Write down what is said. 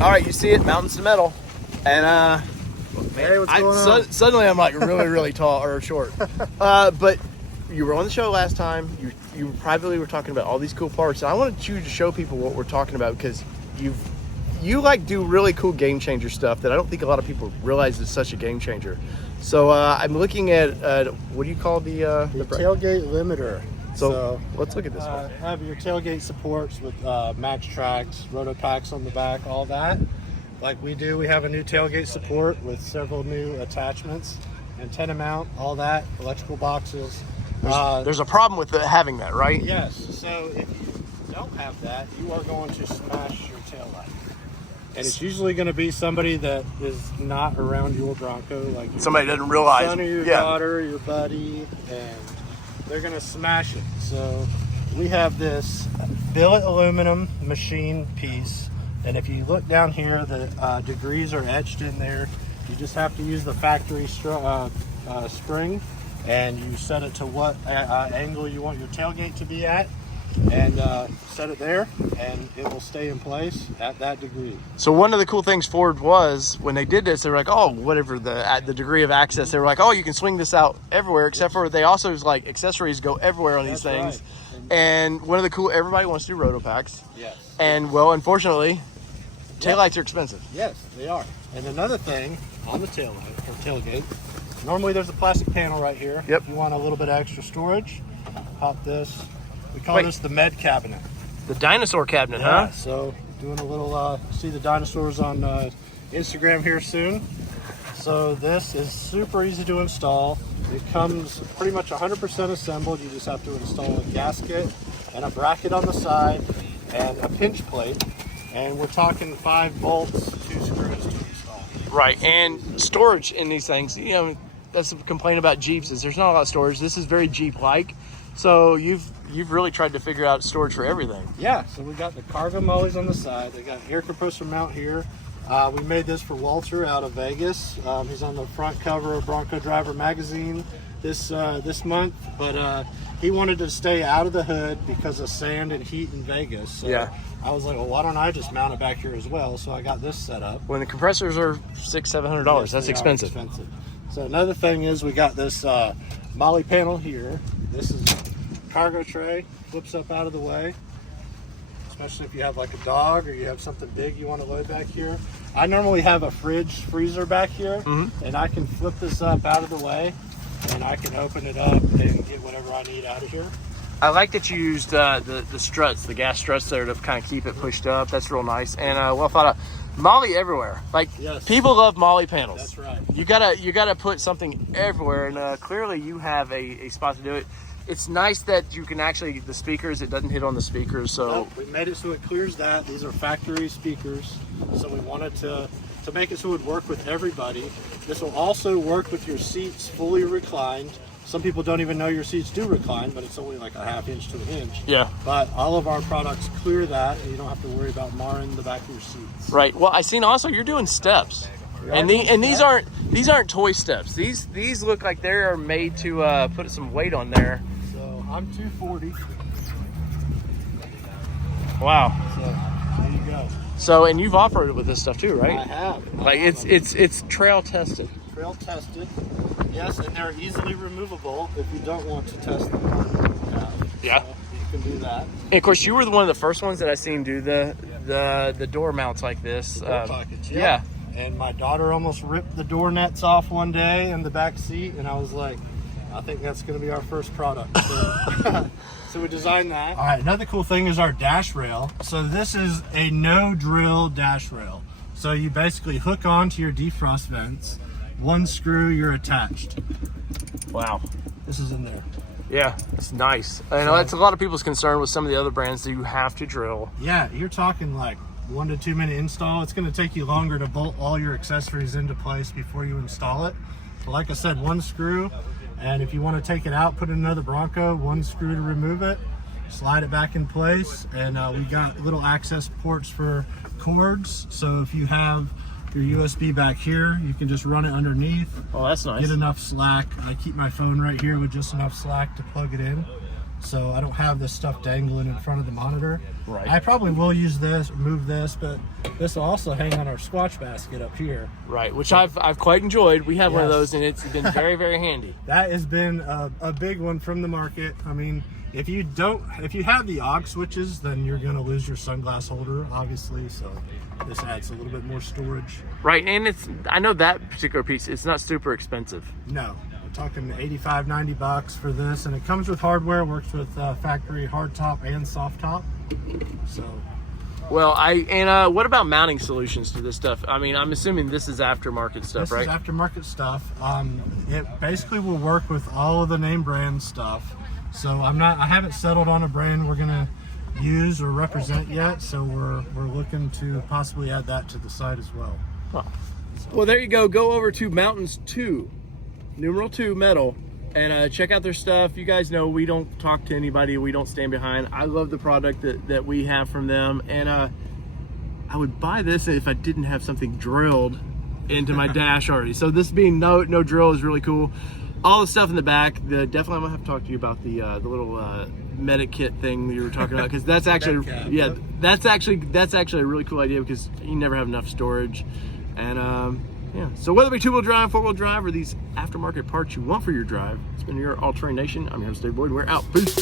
All right, you see it, mountains to metal. And man, hey, what's going on? Suddenly I'm like really tall or short. But you were on the show last time. You privately were talking about all these cool parts. And I wanted you to show people what we're talking about, because you like do really cool game changer stuff that I don't think a lot of people realize is such a game changer. So I'm looking at what do you call the tailgate limiter. So let's look at this one. Have your tailgate supports with max tracks, roto packs on the back, all that. Like we do, we have a new tailgate support with several new attachments, antenna mount, all that, electrical boxes. There's a problem with having that, right? Yes. So if you don't have that, you are going to smash your tail light. And it's usually going to be somebody that is not around your Bronco, like somebody doesn't realize. Son or your daughter, your buddy, and they're going to smash it. So we have this billet aluminum machine piece, and if you look down here, the degrees are etched in there. You just have to use the factory spring, and you set it to what angle you want your tailgate to be at, and set it there, and it will stay in place at that degree. So one of the cool things Ford was, when they did this, they were like, oh, whatever the degree of access, they were like, oh, you can swing this out everywhere, except for they also was like accessories go everywhere on these things. Right. And one of the cool, everybody wants to do roto packs. Yes. And well, unfortunately, taillights are expensive. Yes, they are. And another thing on the taillight or tailgate, normally there's a plastic panel right here. Yep. If you want a little bit of extra storage, pop this. We call this the med cabinet. The dinosaur cabinet, yeah, huh? So doing a little, see the dinosaurs on Instagram here soon. So this is super easy to install. It comes pretty much 100% assembled. You just have to install a gasket and a bracket on the side and a pinch plate. And we're talking 5 bolts, 2 screws to install. Right, and storage in these things, you know, that's a complaint about Jeeps, is there's not a lot of storage. This is very Jeep-like. So you've really tried to figure out storage for everything. Yeah, so we got the cargo mollies on the side. They got an air compressor mount here. We made this for Walter out of Vegas. He's on the front cover of Bronco Driver magazine this month, but he wanted to stay out of the hood because of sand and heat in Vegas. So yeah. I was like, well, why don't I just mount it back here as well? So I got this set up. When the compressors are $600-700, yes, that's expensive. So another thing is we got this molle panel here. This is cargo tray, flips up out of the way, especially if you have like a dog or you have something big you want to load back here. I normally have a freezer back here, and I can flip this up out of the way, and I can open it up and get whatever I need out of here. I like that you used the struts, the gas struts there to kind of keep it pushed up. That's real nice, and well thought of. Molle everywhere. Like, yes. People love molle panels. That's right. You gotta put something everywhere, and clearly you have a spot to do it. It's nice that you can actually, the speakers, it doesn't hit on the speakers. So no, we made it so it clears that. These are factory speakers, so we wanted to make it so it would work with everybody. This will also work with your seats fully reclined. Some people don't even know your seats do recline, but it's only like a 1/2 inch to an inch. Yeah. But all of our products clear that, and you don't have to worry about marring the back of your seats. Right. Well, I seen also you're doing steps, and these aren't toy steps. These look like they are made to put some weight on there. So I'm 240. Wow. So there you go. So, and you've off-roaded with this stuff too, right? I have. Like it's trail tested. Trail tested. Yes, and they're easily removable if you don't want to test them. Yeah. So you can do that. And of course, you were one of the first ones that I seen do the door mounts like this. The door pockets, yeah. And my daughter almost ripped the door nets off one day in the back seat, and I was like, I think that's going to be our first product. So we designed that. All right, another cool thing is our dash rail. So this is a no-drill dash rail. So you basically hook onto your defrost vents. One screw, you're attached. Wow. This is in there. Yeah, it's nice. I know that's a lot of people's concern with some of the other brands that you have to drill. Yeah, you're talking like 1 to 2 minute install. It's going to take you longer to bolt all your accessories into place before you install it. But like I said, 1 screw, and if you want to take it out, put in another Bronco, 1 screw to remove it, slide it back in place, and we got little access ports for cords. So if you have your USB back here, you can just run it underneath. Oh, that's nice. Get enough slack. I keep my phone right here with just enough slack to plug it in. so I don't have this stuff dangling in front of the monitor. Right. I probably will use this, move this, but this will also hang on our Squatch basket up here. Right, which I've quite enjoyed. We have one of Yes. those, and it's been very, very handy. That has been a big one from the market. I mean, if you have the aux switches, then you're going to lose your sunglass holder, obviously. So this adds a little bit more storage. Right, and I know that particular piece, it's not super expensive. No, we're talking 85, 90 bucks for this, and it comes with hardware. Works with factory hard top and soft top. So. Well, what about mounting solutions to this stuff? I mean, I'm assuming this is aftermarket stuff, right? This is aftermarket stuff. It basically will work with all of the name brand stuff. So I haven't settled on a brand we're gonna use or represent yet. So we're looking to possibly add that to the site as well. Huh. Well, there you go. Go over to Mountains 2, numeral 2 metal, and check out their stuff. You guys know we don't talk to anybody. We don't stand behind. I love the product that we have from them, and I would buy this if I didn't have something drilled into my dash already. So this being no drill is really cool. All the stuff in the back. Definitely I'm gonna have to talk to you about the little medic kit thing you were talking about, because that's actually that's actually a really cool idea, because you never have enough storage. And yeah, so whether it be 2-wheel drive, 4-wheel drive, or these aftermarket parts you want for your drive, it's been your All Terrain Nation. I'm your host, Dave Boyd. We're out. Peace.